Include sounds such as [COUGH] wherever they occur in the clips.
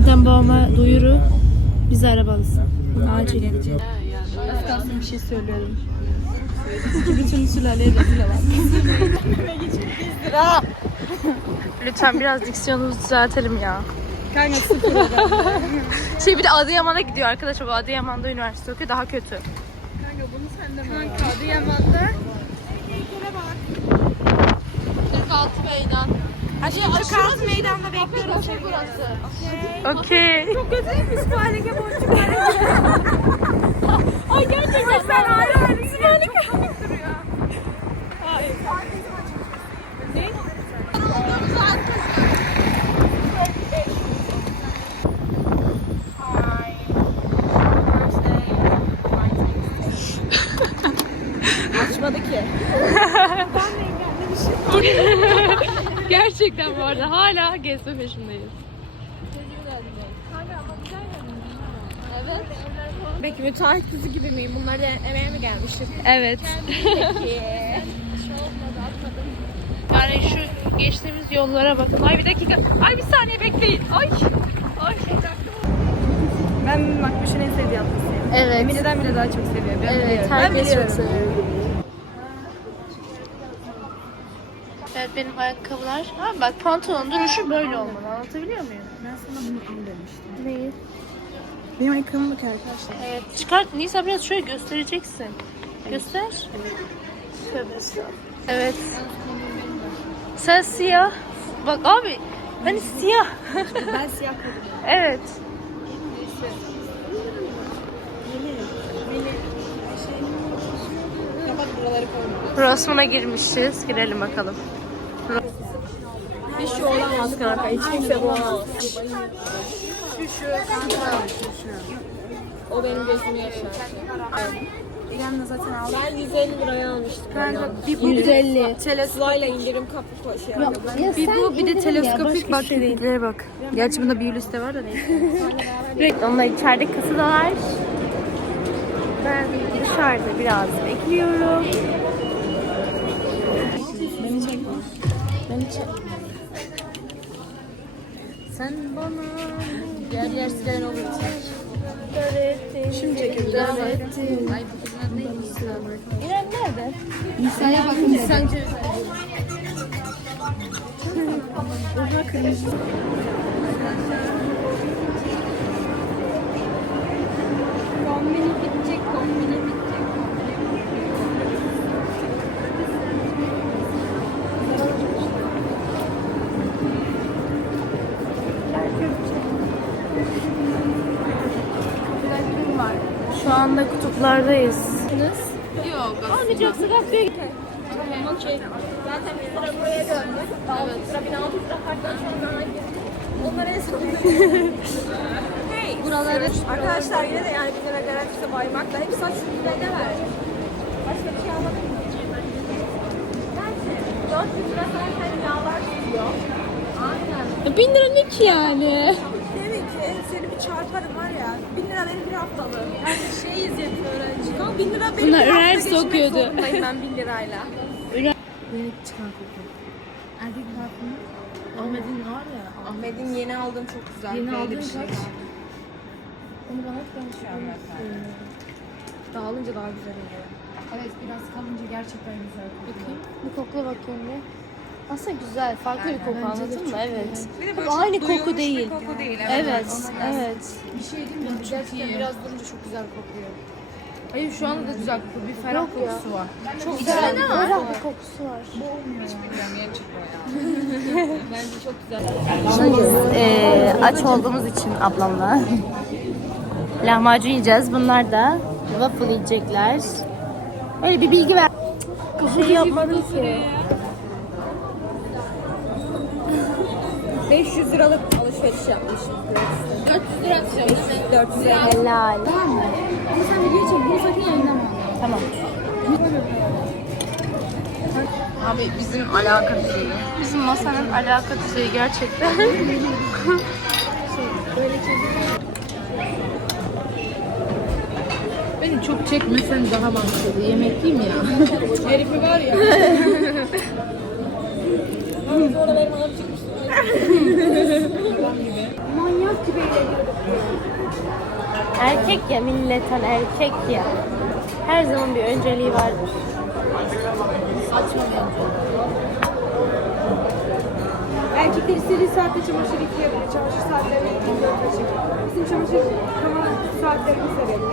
buradan babama duyuru. Bizi arabalısın. Acil. Az kalsın bir şey söylüyorum. Bütün sülaleye rezil Lütfen biraz diksiyonunuzu düzeltelim ya. Kanka sıfır. Şey bir de Adıyaman'a gidiyor arkadaşlar. Bu Adıyaman'da üniversite okuyor. Daha kötü. Kanka Adıyaman'da. Hadi aşırı meydanda bekliyorum seni. Okey. Çok kötüymüş bu halike boncuk [LAUGHS] Ay gerçekten sen hala öylesin halike. Çok komik duruyor. Hayır. Ne? Açmadı ki. Gerçekten bu arada hala gezme peşindeyiz. Peki müteahhit kızı gibi miyim? Bunları emeğe mi gelmiştik? Evet. Peki. Yani şu geçtiğimiz yollara bakın. Ay bir dakika. Ay bir saniye bekleyin. Ay. Ay. Ben Makbuş'un en sevdiği atlasıyım. Evet. Emine'den bile daha çok seviyor. Ben Evet, biliyorum. Herkes çok seviyor. Evet benim ayakkabılar. Ha bak pantolon duruşu böyle olmalı. Anlatabiliyor muyum? Ben sana bunu al demiştim. Neyi? Benim ayakkabım bak arkadaşlar. Evet. Çıkart. Nisa biraz şöyle göstereceksin. Göster. Tövbe estağfurullah. Evet. Sen siyah. Bak abi. Hani siyah. Ben [LAUGHS] siyah kadınım. evet. Rosman'a girmişiz. Girelim bakalım. Bir şey olamaz kanka. Hiç kimse bulamaz. O benim gözümü yaşar. İrem'le zaten aldım. Ben 150 liraya almıştım. Kanka bir bu 150. Teleslayla indirim kapı şey. Bir bu bir de teleskopik bak dediklere bak. Gerçi bunda bir liste var da neyse. Onlar içeride kasadalar. Ben dışarıda biraz bekliyorum. Beni çek. Çek. Sen bana Yer yer sigara olur. Şimdi çekildi. Ay bu kızın değil İrem nerede? Nisa'ya bakın Nisan Oha kırmızı. Kombini bitecek, kombini bitecek. Anda kutuplardayız. Yok. Almayacaksa kapıya git. Tamam okey. Zaten biz buraya döndük. Evet. Sıra 1600 lira karttan sonra? Onlara [LAUGHS] Hey. Buraları. Arkadaşlar yine de yani bir lira garantisi baymakla hep saç ne ver. Başka bir şey almadın mı? Bence 400 lira zaten yağlar tutuyor. Aynen. Bin lira ne ki yani? Çarparım var ya. 1000 lira benim bir haftalık. Yani şeyiz yetmiyor öğrenci. Tamam 1000 lira benim Bunlar bir hafta üniversite geçirmek okuyordu. zorundayım ben 1000 lirayla. [LAUGHS] Ahmet'in var ya. Ahmet'in yeni aldığım çok güzel. Yeni aldığın bir şey. kaç? Onu bana Dağılınca daha güzel oluyor. Evet biraz kalınca gerçekten güzel. Bakayım. Bir kokla bakayım bir. Aslında güzel. Farklı bir koku anladın mı? Evet. Bir de aynı koku değil. Bir koku değil. Evet. Evet. Bir şey diyeyim mi? Gerçekten biraz durunca çok güzel kokuyor. Hayır şu anda da güzel kokuyor. Bir ferah kokusu var. Çok güzel ne var? bir kokusu var. Bence çok güzel. Ee, [LAUGHS] aç olduğumuz için ablamla [LAUGHS] lahmacun yiyeceğiz. Bunlar da waffle yiyecekler. Öyle bir bilgi ver. Bir şey yapmadım ki. 500 liralık alışveriş yapmışım. 400 lira atacağım. 400 lira. Helal. Ama sen video çek. Bunu sakın yayınlama. Tamam. Abi bizim alaka düzeyi. Bizim masanın alaka düzeyi gerçekten. [LAUGHS] Beni çok çekmesen daha mantıklı. Yemek yiyeyim ya. Herifi var ya. [LAUGHS] Sonra benim anam çıkmıştı. Manyak gibi erkek ya milletten erkek ya. Her zaman bir önceliği vardır. Erkekler istediği saatte çamaşır yıkayabilir. Çamaşır 24 açık. Bizim çamaşır tamam saatlerimiz de belli.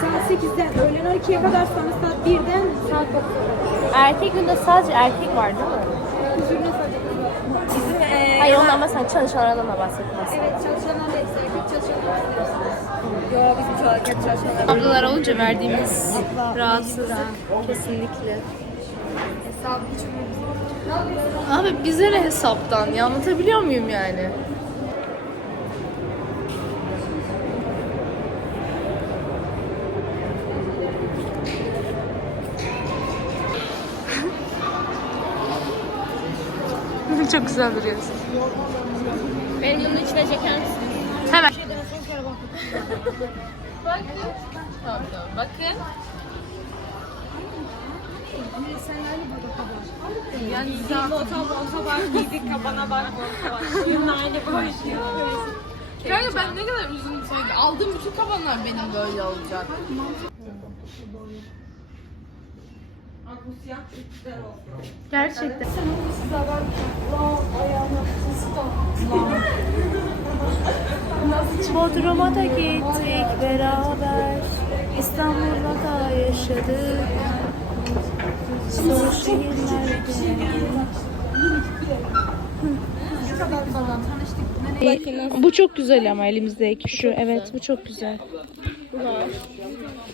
Saat 8'den öğlen 12'ye kadar sonra saat 1'den saat 9'a kadar. Erkek günde sadece erkek var değil mi? Hayır ama sen çalışanlardan da bahsetmez. Evet çalışanlar da hepsi erkek çalışanlar da hepsi. Yo bizim çalışanlar. Ablalar olunca verdiğimiz rahatsızlık kesinlikle. Hesabı hiç umurumda. Abi bize ne hesaptan ya anlatabiliyor muyum yani? Çok güzel duruyorsun. Benim bunu içine çeker misin? Hemen. Bakın. Tamam tamam bakın. Yani Monta monta bak, giydik kabana bak. Suyun aynı boş. Kanka ben ne kadar üzüldüm sanki. Aldığım bütün kabanlar benim böyle olacak. Gerçekten. [LAUGHS] Bodrum'a da gittik beraber. İstanbul'da da yaşadık. Zor şehirlerde. Bu çok güzel ama elimizdeki şu. Evet bu çok güzel.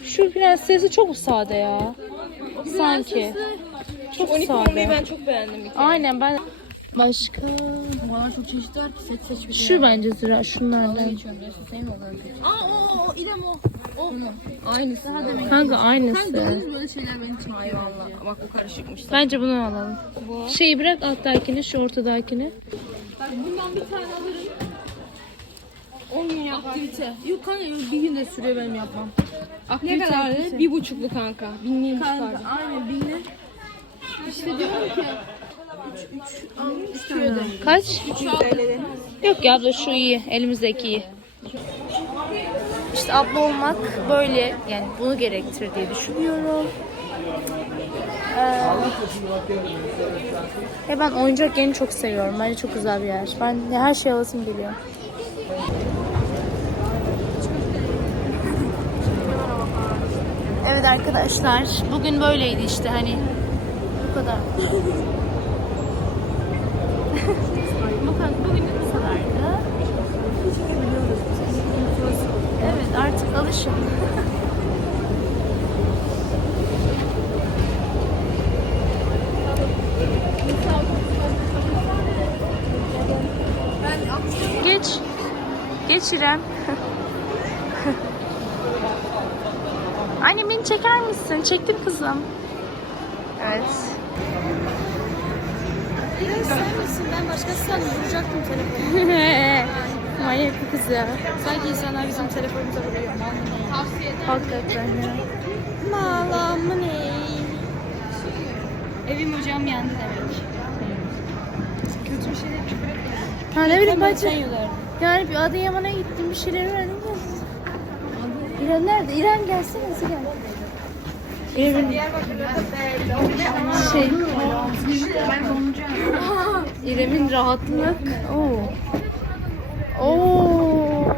Şu prensesi çok sade ya. Sanki. Çok sade. Ben çok beğendim. Aynen ben başka Bana çok çeşit var ki seç seç bir şu bence sıra şunlardan. geçiyorum. Burası senin olan Aa o o İrem o. O. Aynısı. Daha demek. Kanka aynısı. Gördünüz böyle şeyler beni çekiyor. Eyvallah. Bak o karışıkmış. Bence bunu alalım. Şeyi bırak alttakini, şu ortadakini. Bak bundan bir tane alırım. 10 gün yapar. Aktivite. Yok kanka yok, bir günde sürüyor benim yapmam. Aktivite Ne kadar? aktivite. Bir buçuklu kanka. Binliymiş Kanka pardon. aynen binle. İşte diyorum ki 3 3 al 3 tane. Kaç? 300 TL'den. Yok ya abla şu iyi. Elimizdeki iyi. İşte abla olmak böyle yani bunu gerektir diye düşünüyorum. Ee, ya ben oyuncak yerini çok seviyorum. Bence çok güzel bir yer. Ben her şey alasım geliyor. Evet arkadaşlar, bugün böyleydi işte hani bu kadar. bu kadar bugün bu kadardı. Evet artık alışın. Geç. Geç İrem. Anne beni çeker misin? Çektim kızım. Evet. Ben başkası sandım. Vuracaktım telefonu. [LAUGHS] Manyak bir kız ya. Sanki insanlar bizim telefonumuza vuruyor. Hakikaten ya. Malamı ne? Evim hocam yandı demek. Kötü bir şeyler küfür etmedim. Ha ne bileyim sen yollarım. Yani bir Adıyaman'a gittim bir şeyler öğrendim de. İrem nerede? İrem gelsene nasıl gel? Da şey. İrem'in rahatlık. Oo. Oo.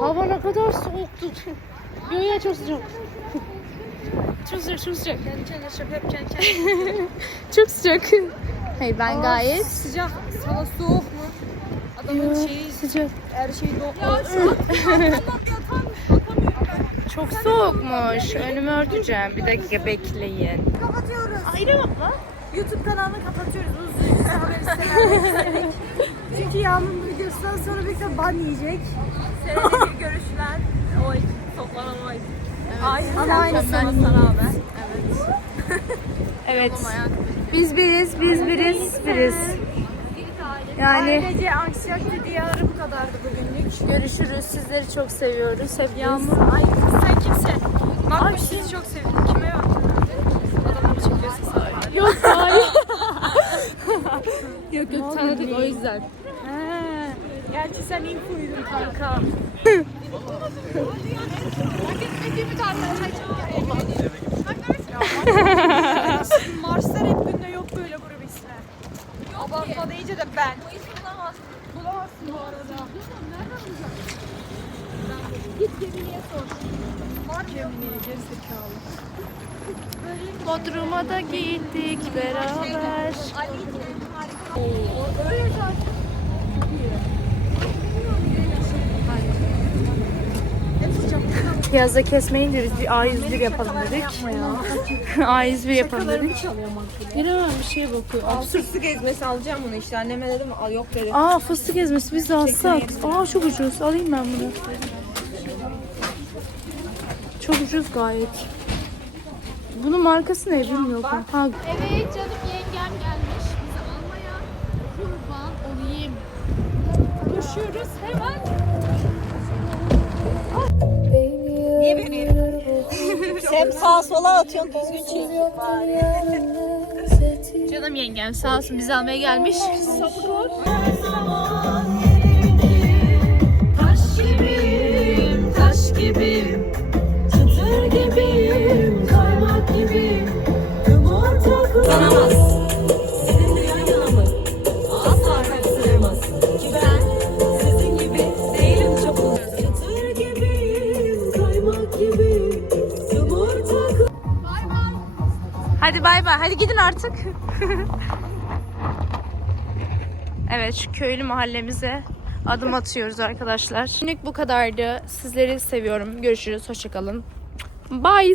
Hava ne kadar soğuktu. Yo ya çok sıcak. Çok sıcak, çok sıcak. Kendi kendine şaka yap kendi kendine. [LAUGHS] Çok sıcak. Hayır ben gayet Sıcak. Sana soğuk mu? Adamın şeyi sıcak. her şeyi do... Ya şu Çok soğukmuş. Önümü örteceğim. Bir dakika bekleyin. kapatıyoruz. Ayrı abla. YouTube kanalını kapatıyoruz. Uzun süre haber istemedik. [LAUGHS] Çünkü Yağmur'un videosundan sonra birlikte ban yiyecek. Senede bir görüşler. O toplanan o. Aynı Ama aynı sana rağmen. Evet. [LAUGHS] Biz biriz, biz biriz, biriz. Yani Ailece anksiyete diyarı bu kadardı bugünlük. görüşürüz. Sizleri çok seviyoruz. Hep Yağmur, ay sen kimsin? Bak biz sizi çok sevindik. Kime yok? Adamı mı çekiyorsun sana? Yok hayır. Yok yok tanıdık o yüzden. Gerçi sen ilk uyudun kanka. [LAUGHS] Marslar [LAUGHS] hep günde yok böyle grup ismi. Deyince de ben. Bu ismi bulamazsın. Bulamazsın bu arada. Git Gemini'ye sor. Gemini'ye gerizekalı. Bodrum'a da gittik beraber. Öyle zaten. Yazda kesmeyi indiririz. Bir A101 yapalım dedik. [LAUGHS] A101 yapalım dedik. Giremem bir şeye bakıyor. Absürt. Fıstık ezmesi alacağım bunu işte. Anneme dedim al yok dedi. Aa fıstık ezmesi biz de alsak. Aa çok ucuz. Alayım ben bunu. Çok ucuz gayet. Bunun markası ne bilmiyorum. Ha, Evet canım yengem gelmiş bizi almaya. Kurban olayım. Koşuyoruz hemen. Niye beni? Sen sağa sola atıyorsun düzgün çiz. canım yengem sağ olsun bizi almaya gelmiş. Taş gibiyim, taş gibiyim Çıtır gibiyim, kaymak gibiyim Yumurta kullanamaz bay bay. Hadi gidin artık. [LAUGHS] evet şu köylü mahallemize adım atıyoruz arkadaşlar. Şimdilik bu kadardı. Sizleri seviyorum. Görüşürüz. Hoşçakalın. Bye.